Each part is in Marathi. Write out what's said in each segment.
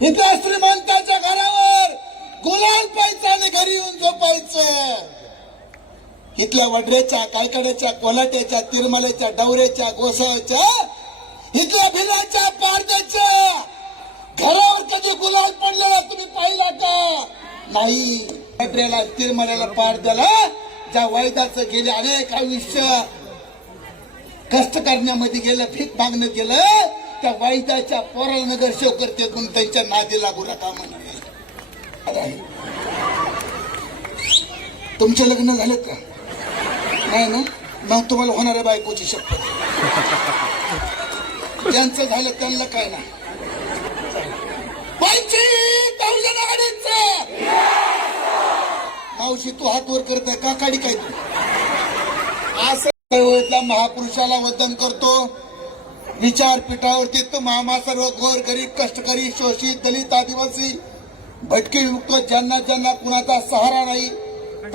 इथल्या श्रीमंताच्या घरावर गुलाल पाहायचं आणि घरी येऊन झोपायचं. इथल्या वडऱ्याच्या, कायकड्याच्या, कोल्हाट्याच्या, तिरमाल्याच्या, डवऱ्याच्या, गोसाव्याच्या, इथल्या भिलाच्या, पारद्याच्या घरावर कधी गुलाल पडलेला तुम्ही पाहिला का? नाही. वडऱ्याला, तिरमाल्याला, पारद्याला ज्या वैदाचं गेले अनेक आयुष्य कष्ट करण्यामध्ये गेलं, भीक मागणं गेलं, त्या वैदाच्या पोराला नगरसेवक करते म्हणून त्यांच्या नादी लागू नका म्हणे. तुमचे लग्न झालेत का? नाही ना? मग तुम्हाला होणाऱ्या बायकोची शपथ. ज्यांचं झालं त्यांना काय ना. 25,000 अडीच. मावशी तू हात वर करत आहे का? काढी काय तू? असं महापुरुषाला वंदन करतो. विचारपीठावरती तो मामा सर्व गोर गरीब कष्टकरी शोषित दलित आदिवासी भटके विमुक्त ज्यांना ज्यांना कुणाचा सहारा नाही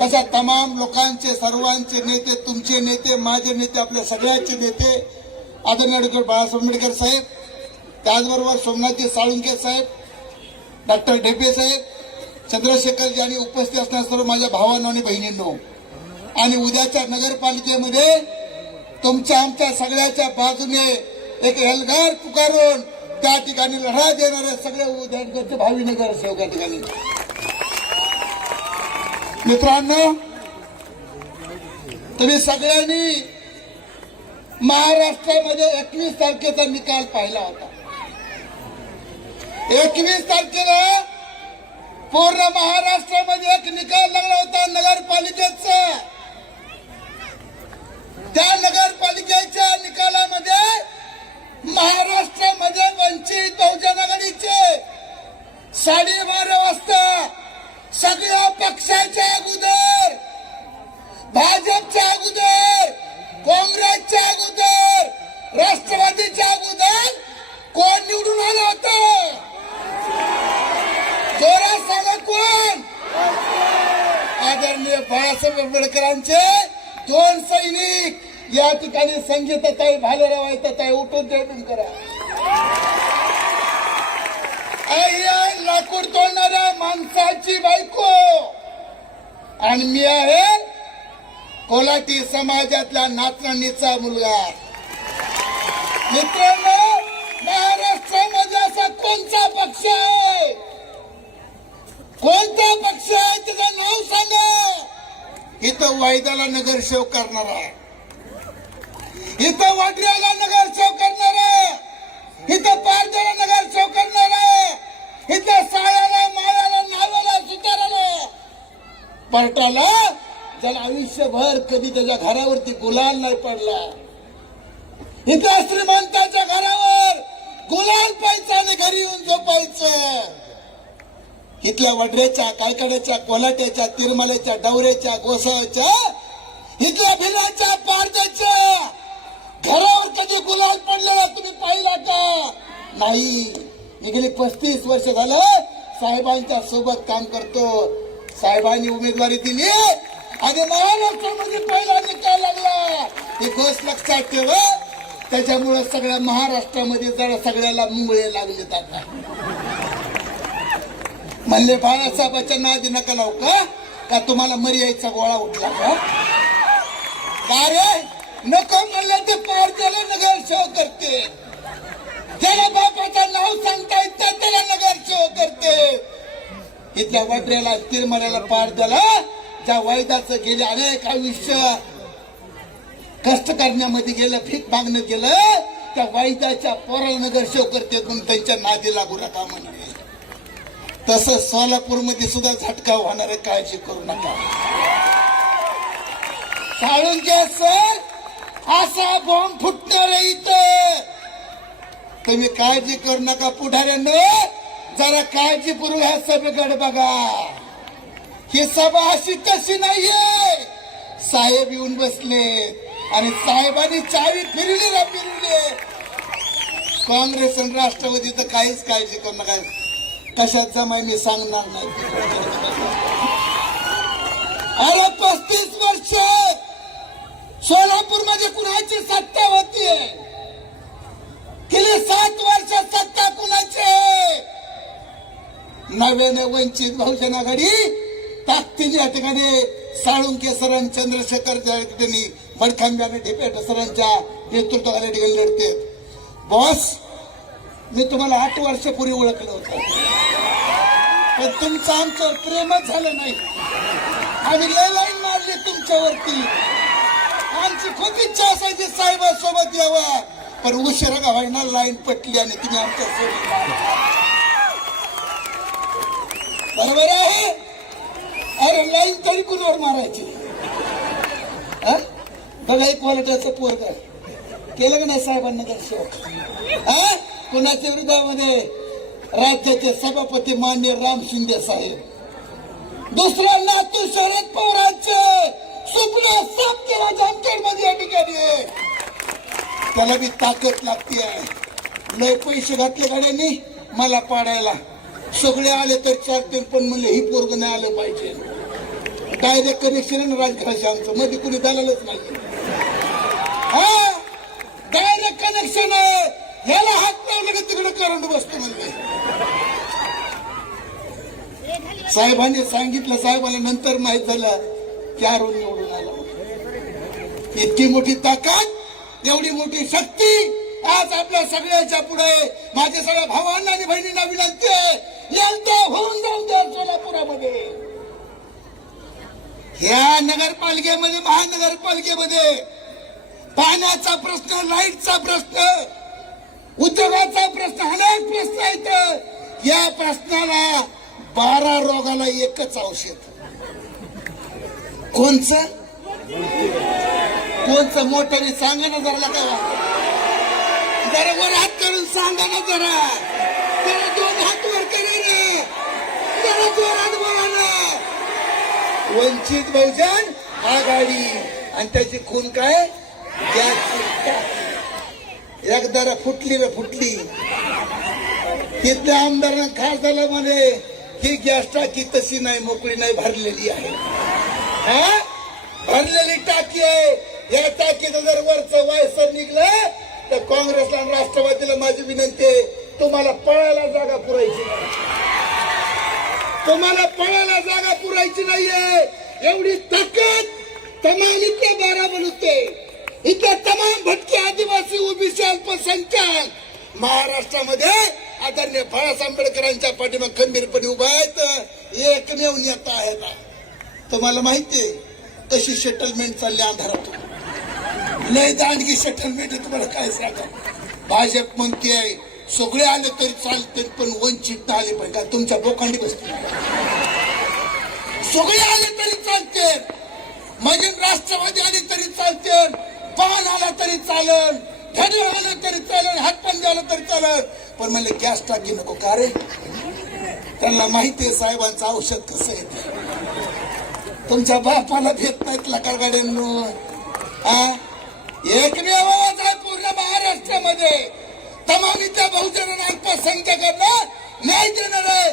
तशा तमाम लोकांचे सर्वांचे नेते, तुमचे नेते, माझे नेते, आपल्या सगळ्यांचे नेते आदरणीय डॉ बाळासाहेब आंबेडकर साहेब, त्याचबरोबर सोमनाथजी साळुंखे साहेब, डॉक्टर ढेपे साहेब, चंद्रशेखरजी आणि उपस्थित असणाऱ्या सर्व माझ्या भावांनो आणि बहिणींनो, आणि उद्याच्या नगरपालिकेमध्ये तुमच्या आमच्या सगळ्याच्या बाजूने एक एल्गार पुकारून त्या ठिकाणी लढा देणारे सगळे उद्याचे भावी नगरसेवक या ठिकाणी. मित्रांनो, तुम्ही सगळ्यांनी महाराष्ट्रामध्ये 21 तारखेचा निकाल पाहिला होता. 21 तारखेला पूर्ण महाराष्ट्रामध्ये एक निकाल लागला होता नगरपालिकेचा. त्या नगरपालिकेच्या निकालामध्ये महाराष्ट्रामध्ये वंचित बहुजन आघाडीचे 12:30 वाजता सगळ्या पक्षाच्या अगोदर, भाजपच्या अगोदर, काँग्रेसच्या अगोदर, राष्ट्रवादीच्या अगोदर कोण निवडून आलं होतं? जोरात सांगा कोण? आदरणीय बाळासाहेब आंबेडकरांचे 2 सैनिक या ठिकाणी. संगीताताई, भालेराव ताई, उठून देऊन करा. लाकूड तोडणाऱ्या माणसाची बायको आणि मी आहे कोल्हाटी समाजातल्या नाचणीचा मुलगा. मित्रांनो, महाराष्ट्रामध्ये असा कोणता पक्ष आहे? कोणता पक्ष आहे त्याचं नाव सांगा. इथं वायदाला नगरसेवक करणार आहे, इथं वाडऱ्याला नगरसेवक करणार आहे, इथं पारद्याला नगरसेवक करणार आहे, इथं सायाला, मायाला, नावाला, सुताराला, पार्टाला, ज्याला आयुष्यभर कधी त्याच्या घरावरती गुलाल नाही पडला, इथं श्रीमंताच्या घरावर गुलाल पाहायचं आणि घरी येऊन झोपायचं. इथल्या वडऱ्याच्या, कायकड्याच्या, कोल्हाट्याच्या, तिरमाल्याच्या, डवऱ्याच्या, गोसाव्याच्या, इथल्या भिलाच्या, पारद्याच्या घरावर कधी गुलाल पडलेला तुम्ही पाहिला का? नाही. मी गेली 35 वर्ष झालं साहेबांच्या सोबत काम करतो. साहेबांनी उमेदवारी दिली आणि महाराष्ट्रामध्ये पहिला निकाल लागला. ही गोष्ट लक्षात ठेवा. त्याच्यामुळे सगळ्या महाराष्ट्रामध्ये जरा सगळ्याला मुंगळे लागले आता. म्हणले बाळासाहेबांच्या नादी नका लावू का तुम्हाला मर्यादेचा गोळा उठला का? काय नको म्हणलं ते पारद्याला नगरसेवक करते, ज्याला बापाचं नाव सांगता येत त्याला नगरसेवक करते. इथल्या वडऱ्याला, तिरमाल्याला, पारद्याला ज्या वैदाचं गेले अनेक आयुष्य कष्ट करण्यामध्ये गेलं, भीक मागणं गेलं, त्या वैदाच्या पोराला नगरसेवक करते म्हणून त्यांच्या नादी लागू नका म्हणे. तसं सोलापूरमध्ये सुद्धा झटका होणार आहे, काळजी करू नका. साळुंखे सर, असा बॉम्ब फुटणार आहे इथं. तुम्ही काळजी करू नका. पुढाऱ्यांनो, जरा काळजीपूर्वक ह्या सभेकडे बघा. ही सभा अशी तशी नाहीये. साहेब येऊन बसले आणि साहेबांनी चावी फिरली ना फिरली. काँग्रेस आणि राष्ट्रवादी तर काहीच काळजी करू नका. कशात जमाईने सांगणार नाही. अरे 35 वर्ष सोलापूर मध्ये कुणाची सत्ता होतीये? गेली 7 वर्ष सत्ता कुणाची? नव्याने वंचित बहुजन आघाडी ताकदीने या ठिकाणी साळुंके सरां चंद्रशेखर त्यांनी मडखांब्याने ढिपेट सरांच्या नेतृत्वाखाली या ठिकाणी लढते. बॉस, मी तुम्हाला 8 वर्षापूर्वी ओळखलं होतं, पण तुमचं आमचं प्रेमच झालं नाही. आम्ही लय लाईन मारली तुमच्यावरती. आमची खूप इच्छा असायची साहेबांसोबत यावं, पण उशिरा का व्हायना लाईन पटली आणि तुम्ही आमच्या सोबत. बरोबर आहे? अरे लाईन तरी कुणावर मारायची? बघा, एक क्वालिटीचं पोरग केलं का नाही साहेबांना दर्शक? कुणाच्या विरोधामध्ये? राज्याचे सभापती मान्य राम शिंदे साहेब. दुसरा नातू शरद पवारांचे स्वप्न साफ केला जामखेड मध्ये या ठिकाणी. त्याला बी ताकद लागते. लय पैसे घातले गाड्यांनी मला पाडायला. सगळे आले तर चालतील, पण म्हणले ही पोरग नाही आलं पाहिजे. डायरेक्ट कनेक्शन राजकारणाशी आमचं, मध्ये कुणी दलालच नाही. डायरेक्ट कनेक्शन आहे. याला हात लावलं की तिकडे करंट बसतो म्हणले. साहेबांनी सांगितलं, साहेबांना नंतर माहित झालं की अरुण निवडून आला. इतकी मोठी ताकद, एवढी मोठी शक्ती आज आपल्या सगळ्याच्या पुढे. माझ्या सगळ्या भावांना आणि बहिणींना विनंती आहे, होऊन जाऊन द्या सोलापुरामध्ये. या नगरपालिकेमध्ये, महानगरपालिकेमध्ये पाण्याचा प्रश्न, लाईटचा प्रश्न, उद्योगाचा प्रश्न, अनेक प्रश्न आहेत. या प्रश्नाला 12 रोगाला एकच औषध. कोणचं? मोठ्याने सांगा ना जरा. जरा वर हात करून सांगा ना जरा. 2 हात वर करा ना, जरा जोरात बोला ना. वंचित बहुजन आघाडी आणि त्याची खून काय? एकदा फुटली. तिथल्या आमदारांना खासदार म्हणे ही गॅस टाकी तशी नाही, मोकळी नाही, भरलेली आहे. भरलेली टाकी आहे. या टाकीचं जर वरचं वायसर निघलं तर काँग्रेसला आणि राष्ट्रवादीला माझी विनंती आहे, तुम्हाला पळायला जागा पुरायची नाही. तुम्हाला पळायला जागा पुरायची नाहीये. एवढी ताकद तमाम इथल्या 12 बनवते. इथल्या तमाम भटके आदिवासी, ओबीसी, अल्पसंख्याक महाराष्ट्रामध्ये आदरणीय बाळासाहेब आंबेडकरांच्या पाठीमाग खंबीरपणे उभा आहेत. एकमेव नेता आहेत. तुम्हाला माहितीये कशी सेटलमेंट चालली अंधारात. लय दांडगी सेटलमेंट आहे. तुम्हाला काय सांगा, भाजप म्हणते आहे सगळे आले तरी चालते, पण वंचित आले पाहिजे. का तुमच्या बोकांडी बसते? सगळे आले तरी चालते, म्हणजे राष्ट्रवादी आले तरी चालते, पान आला तरी चालन, घडवळ आलं तरी चालन, हातपंजे आलं तरी चालन, पण म्हणले गॅस टाकी नको. का रे? त्यांना माहितीये साहेबांचं औषध कसं आहे. तुमच्या बापाला भेट नाहीत लकार गाड्यांनो. एकमेव आवाज आहे पूर्ण महाराष्ट्रामध्ये. तमाम इथल्या बहुजन अल्पसंख्याकांना न्याय देणार आहे.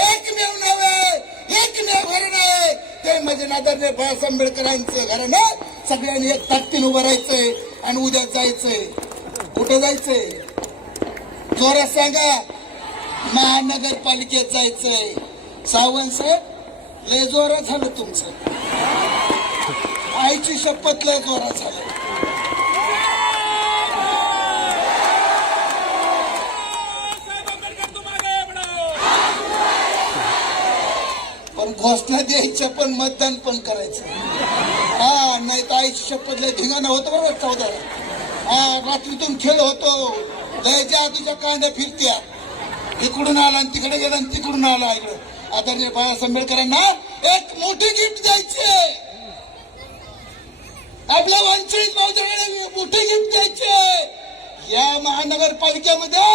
एकमेव नाव आहे, एकमेव घराणं आहे, ते म्हणजे आदरणीय बाळासाहेब आंबेडकरांचं घराणं. सगळ्यांनी एक ताकदीने उभं राहायचंय आणि उद्या जायचंय. कुठं जायचंय? जोरात सांगा. महानगरपालिकेत जायचंय. सावंत साहेब, लय जोरात झालं तुमचं. आईची शपथ लय जोरात झालं. पण घोषणा द्यायच्या, पण मतदान पण करायचं. नाही तर आईची शपथ लय धिंगाणा होतं बरोबर. 14 रात्रीतून खेळ होतो. लयच्या आधीच्या कांद्या फिरत्या, इकडून आला आणि तिकडे गेला आणि तिकडून आला इकडे. आदरणीय बाळासाहेब आंबेडकरांना एक मोठी गिफ्ट द्यायची. आपल्या वंचित बहुजनाला मोठी गिफ्ट द्यायची. या महानगरपालिकेमध्ये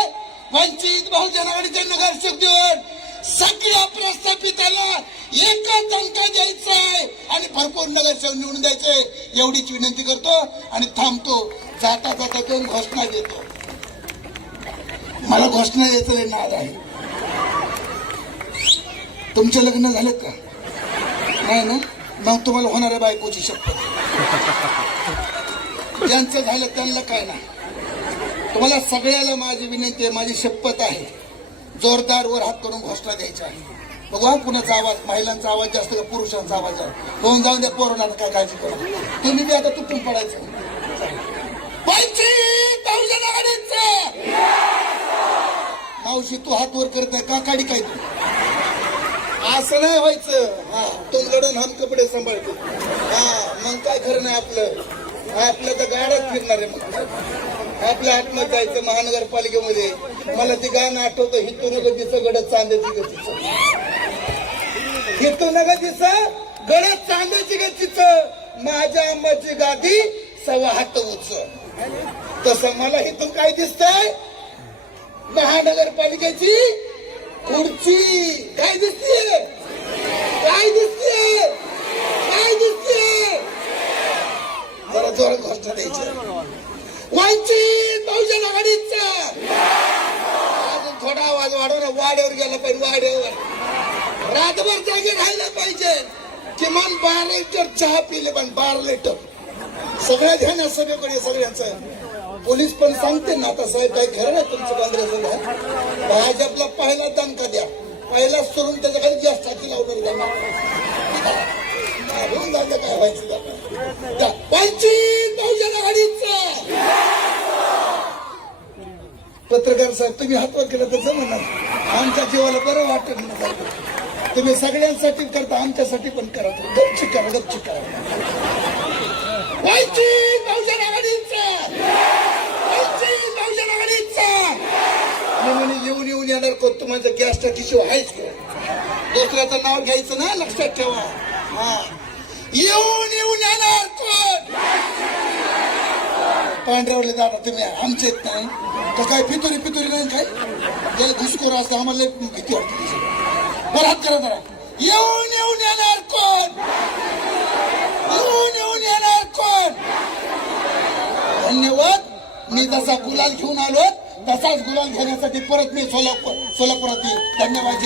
वंचित बहुजन आघाडीचे नगरसेवक देऊन सगळ्या प्रस्थापिताला एकच अंक द्यायचा आहे आणि भरपूर नगरसेवक निवडून द्यायचे. एवढीच विनंती करतो आणि थांबतो. जाता जाता दोन घोषणा देतो. मला घोषणा द्यायचं नाद आहे. तुमचे लग्न झालं का? नाही ना? मग तुम्हाला होणाऱ्या बायकोची शपथ. ज्यांचं झालं त्यांना काय नाही. तुम्हाला सगळ्याला माझी विनंती आहे, माझी शपथ आहे. जोरदार वर हात करून घोषणा द्यायच्या. बघू हा कुणाचा आवाज, महिलांचा आवाज जास्त का पुरुषांचा आवाज आहे. होऊन जाऊन द्या पोरांना, काय काळजी करू. तुम्ही बी आता तुटून पडायचं. मावशी तू हात वर करत नाही का, काढी काय तू असं नाही व्हायचं. हा तुमकडून हम कपडे सांभाळतो. हा मग काय खरं नाही आपलं. आपलं तर गाडच फिरणार आहे. मग आपल्या आतमध्ये जायचं महानगरपालिकेमध्ये. मला ते गाणं आठवतं, हितू नग दिसं गडद चांद्याची गतीचं. हितू नग दिसं गडद चांद्याची गतीचं, माझ्या आंबाची गादी सव्वा हात उच. तसं मला हिथून काय दिसतंय, महानगरपालिकेची खुर्ची. काय दिसतीये, काय दिसतीये, काय दिसतीये. जरा जोरात घोषणा द्यायची. वंचित बहुजन आघाडीचा अजून थोडा आवाज वाढव ना. वाड्यावर गेला पाहिजे, वाड्यावर रातभर जागे राहायला पाहिजे. किमान 12 लिटर चहा पिले, पण 12 लिटर. सगळ्या ध्यान आहे सगळ्याकडे, सगळ्यांचं. पोलीस पण सांगते ना आता, साहेब काय खरं नाही तुमचं काँग्रेसला. भाजपला पहिला दणका द्या, पहिला सोडून त्याच्याकडे गॅस टाकी लावणार त्यांना. होऊन जातं काय व्हायचं. वंचित बहुजन आघाडीचा पत्रकार साहेब तुम्ही हातवर केलं तर जमणार. आमच्या जीवाला बरं वाटत नाही. तुम्ही सगळ्यांसाठी करता, आमच्यासाठी पण करा. गपची करा, गपची करा. वंचित बहुजन आघाडीचा, वंचित बहुजन आघाडीचा. मी येऊन येऊन येणार कोण तुम्हाला गॅस टाकीशिवाय आहेच का. दुसऱ्याचं नाव घ्यायचं ना, लक्षात ठेवा. हा येऊन येऊन येणार कोण. पांढऱ्यावरले दादा तुम्ही आमचे नाही तर काय पितुरी पितुरी नाही काय घुसखोर असतं, आम्हाला भीती वाटते. बरं हात करा जरा. येऊन येऊन येणार कोण, येऊन येऊन येणार कोण. धन्यवाद. मी जसा गुलाल घेऊन आलो तसाच गुलाल घेण्यासाठी परत मी सोलापुरात येईल. धन्यवाद.